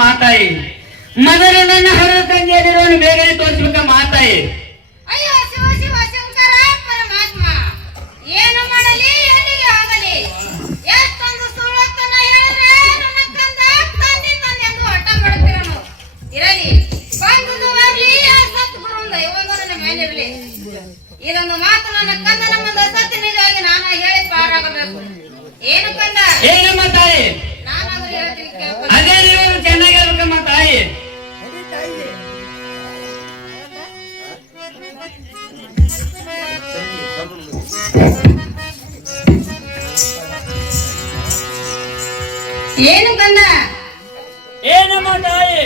ಮಾತಾಯಿ. ಮೊದಲು ನನ್ನ ಹರ ತಂದೆಯಲ್ಲಿರೋನು ಬೇಗನೆ ತೋರಿಸ್ಬೇಕ ಮಾತಾಯಿ. ಅಯ್ಯೋ ಶಿವ ಶಿವ ಶಂಕರ ಪರಮಾತ್ಮ, ಏನು ಮಾಡಲಿ ಎಲ್ಲಿಗೆ ಹೋಗಲಿ? ಎಷ್ಟೊಂದು ಸುಳ್ಳತನ ಹೇಳಿದ್ರೆ ನನ್ನ ಕಂದ ತಂದೆ ತಂದೆ ಎಂದು ಹಠ ಮಾಡುತ್ತಿರನು. ಇರಲಿ, ಬಂದು ಬರ್ಲಿ, ಆ ಸತ್ಗುರು ದೈವಗ ನನ್ನ ಮೇಲಿರಲಿ. ಇದೊಂದು ಮಾತು ನನ್ನ ಕಂದನ ಮುಂದೆ ಸತ್ಯನಿಗಾಗಿ ನಾನು ಹೇಳಿ ಪಾರಾಗಬೇಕು. ಏನು ಕಂದ? ಏನಮ್ಮ ತಾಯಿ? ನಾನಾದ್ರೂ ಹೇಳ್ತೀನಿ ಕೇಳ್ಕೊ. ಅದೇ ನೀವು ಚೆನ್ನಾಗಿ ಹೇಳ್ಬೇಕಮ್ಮ ತಾಯಿ. ಏನು ಕಂದ? ಏನಮ್ಮ ತಾಯಿ?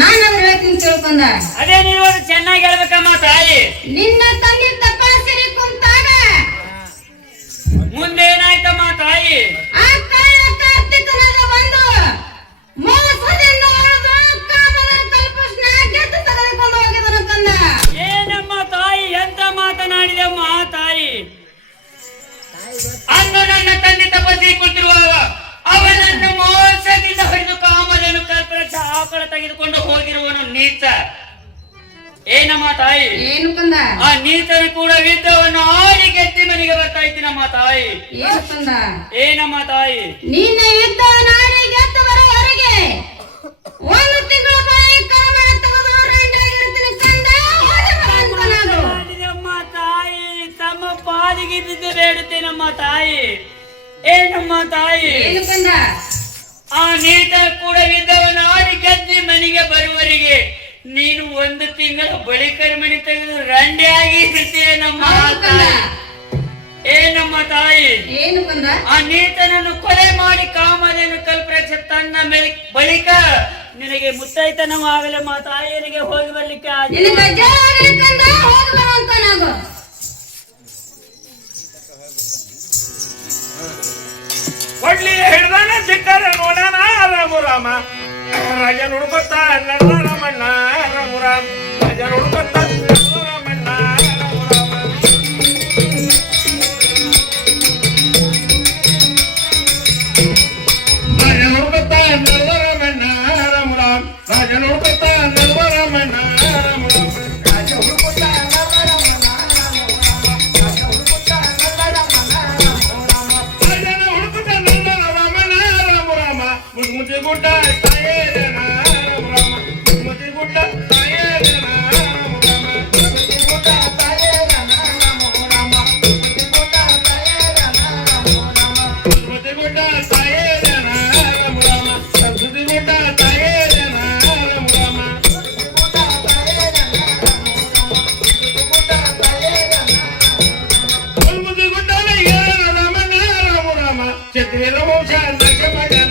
ನಾನಾದ್ರೂ ಹೇಳ್ತೀನಿ ಕೇಳ್ಕೊಂಡ. ಅದೇ ನೀವು ಚೆನ್ನಾಗಿ ಹೇಳ್ಬೇಕಮ್ಮ ತಾಯಿ. ನಿನ್ನ ತಂದೆ ತಪಾಸಣೆ ಕುಂತಾಗ ಮುಂದೆ ಏನಾಯ್ತಮ್ಮ ತಾಯಿ? ಆ ಕಳ್ಳ ಕಾರ್ತಿಕನಾದ ಒಂದು ಮೋಸದಿಂದ ಹೊಡೆದು ಕಾಮನ ಕಲ್ಪುಷ್ಣ ಗೆದ್ದು ತೆಗೆದುಕೊಂಡು ಹೋಗಿದನು ಕಂದ. ಏನಮ್ಮ ತಾಯಿ, ಎಂತ ಮಾತನಾಡಿದಮ್ಮ ತಾಯಿ? ಅಂದು ನನ್ನ ತಂದೆ ತಪಸ್ಸಿಗೆ ಕುಳಿತಿರುವಾಗ ಅವನನ್ನು ಮೋಸದಿಂದ ಹೊಡೆದು ಕಾಮಧೇನು ಕಲ್ಪರಕ್ಷ ಆಕಳ ತೆಗೆದುಕೊಂಡು ಹೋಗಿರುವನು ನೀಚ. ಏನಮ್ಮ ತಾಯಿ? ಏನು ಕಂದ? ಆ ನೀಚನು ಕೂಡ ಯುದ್ಧವನ್ನು ಆಡಿ ಗೆದ್ದಿ ಮನೆಗೆ ಬರ್ತಾ ಇದ್ದೀನಮ್ಮ ತಾಯಿ. ಏನು ಕಂದ? ಏನಮ್ಮ ತಾಯಿ? ನಿನ್ನ ಯುದ್ಧ ನಾಡಿ ಗೆದ್ದು ಬರೋವರೆಗೆ ಒಂದು ತಿಂಗಳ ಬಾಯಿ ಕರಮಣ ತೆಗೆದು ರೆಂಡಾಗಿರ್ತೀನಿ ಕಂದ. ಹೋಗಿ ಬರಂತ ನಾನು. ಮಾಡಿದಮ್ಮ ತಾಯಿ, ತಮ್ಮ ಪಾದಿಗೆ ಬಿದ್ದು ಬೇಡುತ್ತೇನಮ್ಮ ತಾಯಿ. ಏನಮ್ಮ ತಾಯಿ? ಏನು ಕಂದ? ಆ ನೀತ ಕೂಡ ಯುದ್ಧವನ್ನು ಆಡಿ ಗೆದ್ದಿ ಮನೆಗೆ ಬರುವವರೆಗೆ ನೀನು ಒಂದು ತಿಂಗಳ ಬಳಿಕ ಮಣಿ ತೆಗೆದು ರಂಡಿಯಾಗಿ ಇರ್ತೀಯೇನಮ್ಮ ತಾಯಿ. ಏನಮ್ಮ ತಾಯಿ? ಏನು ಕಂದ? ಆ ನೀತನನ್ನು ಕೊಲೆ ಮಾಡಿ ಕಾಮಧೇನು ಕಲ್ಪರಕ್ಷ ತನ್ನ ಬಳಿಕ ನಿನಗೆ ಮುತ್ತೈತನವಾಗಲಮ್ಮ ತಾಯಿಯರಿಗೆ ಹೋಗಿ ಬರ್ಲಿಕ್ಕೆ ನಿನಗೆ ಜಯವಾಗಲಿ ಕಂದ. ಹೋಗಿ ಬರುವಂತ ನಾವು. ಕೊಡ್ಲಿ ಹಿಡ್ದಾನ ಸಿಕ್ಕಾರ ನೋಡೋಣ ರಾಮ ರಾಮ. ರಾಜ ನೋಡ್ಕೊತ ರಾಮಣ್ಣ ರಾಮ ರಾಮ. ರಾಜ ನೋಡ್ಕೊತ ರಾಮಣ್ಣ ರಾಮ ರಾಮ. ರಾಜ ನೋಡ್ಕೊತ ರಾಮಣ್ಣ ರಾಮ ರಾಮ. ರಾಜ ನೋಡ್ಕೊತ ರಾಮಣ್ಣ ರಾಮ ರಾಮ. ರಾಜ ನೋಡ್ಕೊತ ಮುದ್ದೆ ಗುಡ್ಡ ತಾಯೇ ರಾಮ ರಾಮ. ಮುದ್ದೆ ಗುಡ್ಡ ತಾಯೇ ರಾಮ ರಾಮ. ಮುದ್ದೆ ಗುಡ್ಡ ತಾಯೇ ರಾಮ ರಾಮ. ಮುದ್ದೆ ಗುಡ್ಡ ತಾಯೇ ರಾಮ ರಾಮ. ಮುದ್ದೆ ಗುಡ್ಡ ತಾಯೇ ರಾಮ ರಾಮ. ಮುದ್ದೆ ಗುಡ್ಡ ತಾಯೇ ರಾಮ ರಾಮ. ಮುದ್ದೆ ಗುಡ್ಡ ರಾಮಣ್ಣ ರಾಮ ರಾಮ. ಛತ್ರಿ ವಂಶ ನಶ ಮಗನ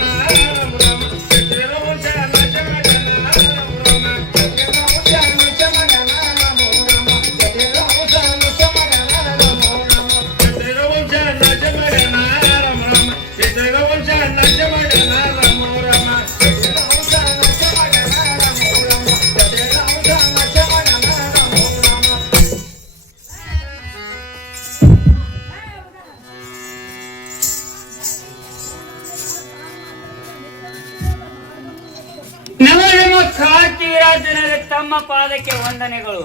ಜನರೇ ತಮ್ಮ ಪಾದಕ್ಕೆ ವಂದನೆಗಳು.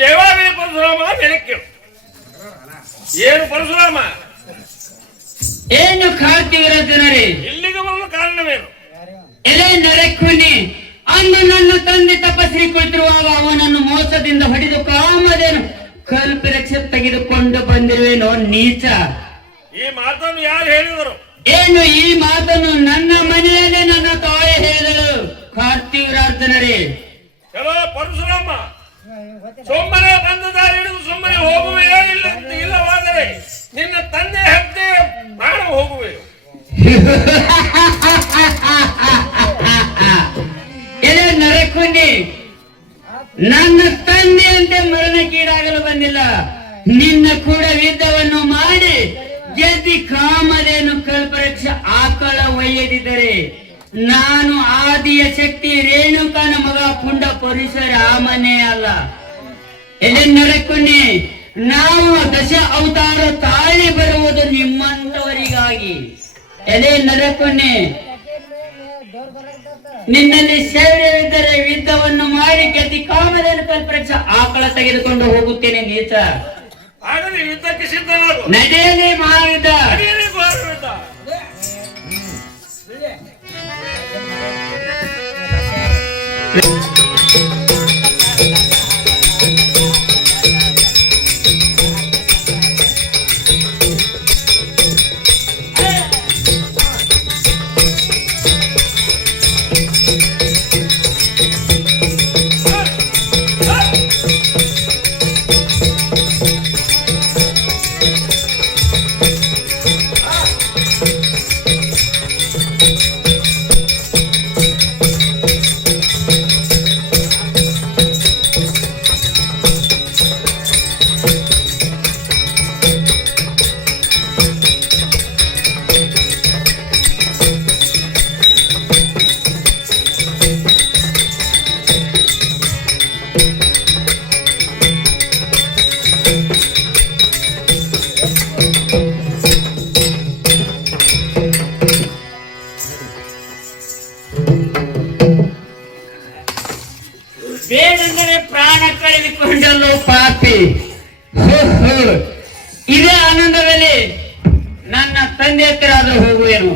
ಜಯವಾಗಲಿ ಪರಶುರಾಮ. ಬೆಳಕ್ಕೆ ಏನು ಪರಶುರಾಮ? ಏನು ಕಾರ್ತಿವೀರ ಜನರೇ, ಇಲ್ಲಿಗೆ ಬರಲು ಕಾರಣವೇನು? ಎಲೆ ನರಕುನಿ, ಅಂದು ನನ್ನ ತಂದೆ ತಪಸ್ವಿ ಕುಳಿತಿರುವಾಗ ಅವನನ್ನು ಮೋಸದಿಂದ ಹೊಡೆದು ಕಾಮಧೇನು ಕಲ್ಪರಕ್ಷ ತೆಗೆದುಕೊಂಡು ಬಂದಿರುವೇನೋ ನೀಚ. ಈ ಮಾತನ್ನು ಯಾರು ಹೇಳಿದರು? ಏನು ಈ ಮಾತನ್ನು ನನ್ನ ಮನೆಯಲ್ಲೇ ನನ್ನ ತಾಯಿ ಹೇಳಿದಳು. ಕಾರ್ತಿವೀರಾರ್ಜನರೇ, ಚಲೋ ಪರಶುರಾಮ, ಸುಮ್ಮನೆ ಬಂದ ದಾರಿ ಹಿಡಿದು ಸುಮ್ಮನೆ ಹೋಗುವೆಯೋ ಇಲ್ಲವಾದರೆ ನಿನ್ನ ತಂದೆ ಹತ್ಯೆ ಪ್ರಾಣ ಹೋಗುವೆಯೋ? ಎಲೆ ನರಕುಂಡಿ, ನನ್ನ ತಂದೆಯಂತೆ ಮರಣಕ್ಕೀಡಾಗಲು ಬಂದಿಲ್ಲ. ನಿನ್ನ ಕೂಡ ಯುದ್ಧವನ್ನು ಮಾಡಿ ಗೆದ್ದಿ ಕಾಮಧೇನು ಕಲ್ಪರಕ್ಷ ಆಕಳ ಒಯ್ಯದಿದ್ದರೆ ನಾನು ಆದಿಯ ಶಕ್ತಿ ರೇಣುಕನ ಮಗ ಪುಂಡ ಪರಶುರಾಮನೇ ಅಲ್ಲ. ಎಲೆ ನರಕುಂಡಿ, ನಾವು ದಶ ಅವತಾರ ತಾಳಿ ಬರುವುದು ನಿಮ್ಮಂತವರಿಗಾಗಿ. ಎಲೆ ನರಕುಂಡಿ, ನಿನ್ನಲ್ಲಿ ಶೌರ್ಯವಿದ್ದರೆ ಯುದ್ಧವನ್ನು ಮಾಡಿ ಗೆದ್ದಿ ಕಾಮಧೇನು ಕಲ್ಪವೃಕ್ಷ ಆಕಳ ತೆಗೆದುಕೊಂಡು ಹೋಗುತ್ತೇನೆ ನೀಚ. ಆಗಲಿ ಯುದ್ಧಕ್ಕೆ ಸಿದ್ಧನಾಗು. ನಡೆಯಲಿ ಮಹಾಯುದ್ಧ. ನಡೆಯಲಿ ಮಹಾಯುದ್ಧ. ಬೇರೆಂದರೆ ಪ್ರಾಣ ಕಳೆದುಕೊಂಡಲ್ಲೋ ಪಾಪಿ. ಇದೇ ಆನಂದದಲ್ಲಿ ನನ್ನ ತಂದೆ ಹತ್ತಿರ ಆದರೂ ಹೋಗುವೇನು.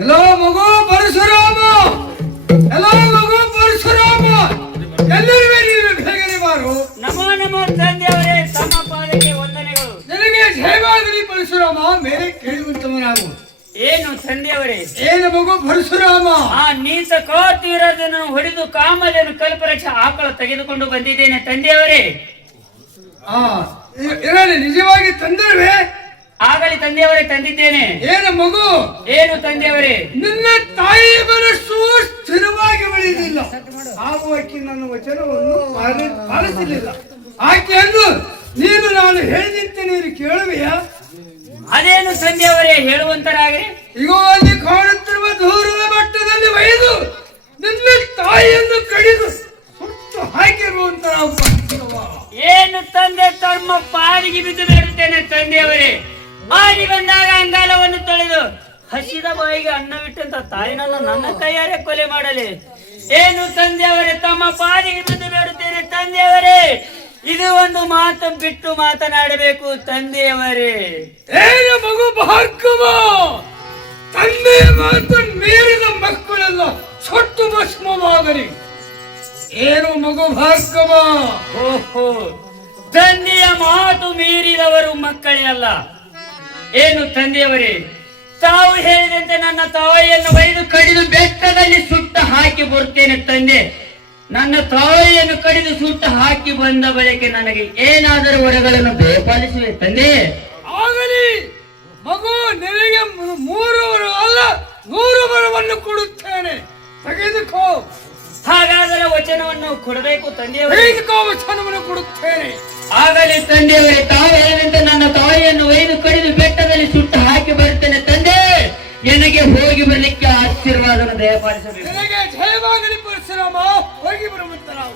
ಎಲ್ಲೋ ಮಗು ಪರಶುರಾಮ, ಎಲ್ಲೋ ಮಗು ಪರಶುರಾಮ, ಎಲ್ಲರೂ ನೀನು ಬೇಗನೆ ಬಾರು. ನಮೋ ನಮೋ ತಂದೆಯವರೇ, ತಮ್ಮ ಪಾದಕ್ಕೆ ವಂದನೆಗಳು. ನಿನಗೆ ಜಯವಾಗಲಿ ಪರಶುರಾಮ. ಮೇಲೆ ಕೇಳುವಂತವನಾಗು. ಏನು ತಂದೆಯವರೇ? ಏನು ಮಗು ಪರಶುರಾಮ? ಆ ನೀಚ ಕೋತಿವಿರೋದನ್ನು ಹೊಡೆದು ಕಾಮಧೇನು ಕಲ್ಪವೃಕ್ಷ ಆಕಳ ತೆಗೆದುಕೊಂಡು ಬಂದಿದ್ದೇನೆ ತಂದೆಯವರೇ. ಇರಲಿ, ನಿಜವಾಗಿ ತಂದಿರುವೆ? ಆಗಲಿ ತಂದೆಯವರೇ, ತಂದಿದ್ದೇನೆ. ಏನು ಮಗು? ಏನು ತಂದೆಯವರೇ? ನಿನ್ನ ತಾಯಿ ಮನಸ್ಸು ಸ್ಥಿರವಾಗಿ ಬೆಳೆಯುವುದಿಲ್ಲ. ಆಕೆ ನನ್ನ ವಚನವನ್ನು ಪಾಲಿಸಲಿಲ್ಲ. ಆಕೆಯನ್ನು ನೀನು ನಾನು ಹೇಳಿದಂತೆ ನೀನು ಕೇಳುವೆಯಾ? ಅದೇನು ತಂದೆಯವರೇ, ಹೇಳುವಂತರಾಗ್ರಿ. ಈಗ ಅಲ್ಲಿ ಕಾಣುತ್ತಿರುವ ದೂರದ ಮಟ್ಟದಲ್ಲಿ ಒಯ್ದು ನಿನ್ನ ತಾಯಿಯನ್ನು ಕಡಿದು ಸುಟ್ಟು ಹಾಕಿರುವಂತ ಏನು ತಂದೆ ತಮ್ಮ ಪಾಲಿಗೆ ಬಿದ್ದು ಬೇಡುತ್ತೇನೆ ತಂದೆಯವರೇ. ಆಡಿ ಬಂದಾಗ ಅಂಗಾಲವನ್ನು ತೊಳೆದು ಹಸಿದ ಬಾಯಿಗೆ ಅನ್ನವಿಟ್ಟಂತ ತಾಯಿನಲ್ಲ ನನ್ನ ಕೈಯಾರೆ ಕೊಲೆ ಮಾಡಲಿ. ಏನು ತಂದೆಯವರೇ, ತಮ್ಮ ಪಾಲಿಗೆ ಬಿದ್ದು ಬೇಡುತ್ತೇನೆ ತಂದೆಯವರೇ. ಇದು ಒಂದು ಮಾತು ಬಿಟ್ಟು ಮಾತನಾಡಬೇಕು ತಂದೆಯವರೇ. ಏನು ಮಗು ಭಾರ್ಗವ, ತಂದೆಯ ಮಾತು ಮೀರಿದ ಮಕ್ಕಳೆಲ್ಲ ಸೊಟ್ಟು ಭಸ್ಮವಾಗಲಿ. ಏನು ಮಗು ಭಾರ್ಗವ? ಓಹೋ, ತಂದೆಯ ಮಾತು ಮೀರಿದವರು ಮಕ್ಕಳೇ ಅಲ್ಲ. ಏನು ತಂದೆಯವರೇ, ತಾವು ಹೇಳಿದಂತೆ ನನ್ನ ತಾಯಿಯನ್ನು ಒಯ್ದು ಕಡಿದು ಬೆಟ್ಟದಲ್ಲಿ ಸುಟ್ಟು ಹಾಕಿ ಬರುತ್ತೇನೆ ತಂದೆ. ನನ್ನ ತಾಯಿಯನ್ನು ಕಡಿದು ಸುಟ್ಟು ಹಾಕಿ ಬಂದ ಬಳಿಕ ನನಗೆ ಏನಾದರೂ ವರಗಳನ್ನು ಬೇಪಾಲಿಸುವೆ ತಂದೆ. ಆಗಲಿ ಮಗು, ನಿನಗೆ 3 ವರ ಅಲ್ಲ 100 ವರವನ್ನು ಕೊಡುತ್ತೇನೆ, ತೆಗೆದುಕೋ. ಹಾಗಾದರೆ ವಚನವನ್ನು ಕೊಡಬೇಕು ತಂದೆಯವರೇ. ತೆಗೆದುಕೋ, ವಚನವನ್ನು ಕೊಡುತ್ತೇನೆ. ಆಗಲಿ ತಂದೆಯವರೇ, ತಾವು ಹೇಳಿದಂತೆ ನನ್ನ ತಾಯಿಯನ್ನು ಒಯ್ದು ಕಡಿದು ಬೆಟ್ಟದಲ್ಲಿ ಸುಟ್ಟು ಹಾಕಿ ಬರುತ್ತೇನೆ ತಂದೆ. ನನಗೆ ಹೋಗಿ ಬರಲಿಕ್ಕೆ ಆಶೀರ್ವಾದನ ದಯಪಾಲಿಸಬೇಕು. ನಿನಗೆ ಜಯವಾಗಲಿ ಪರಶುರಾಮ. ಹೋಗಿ ಬರುವಂತ ನಾವು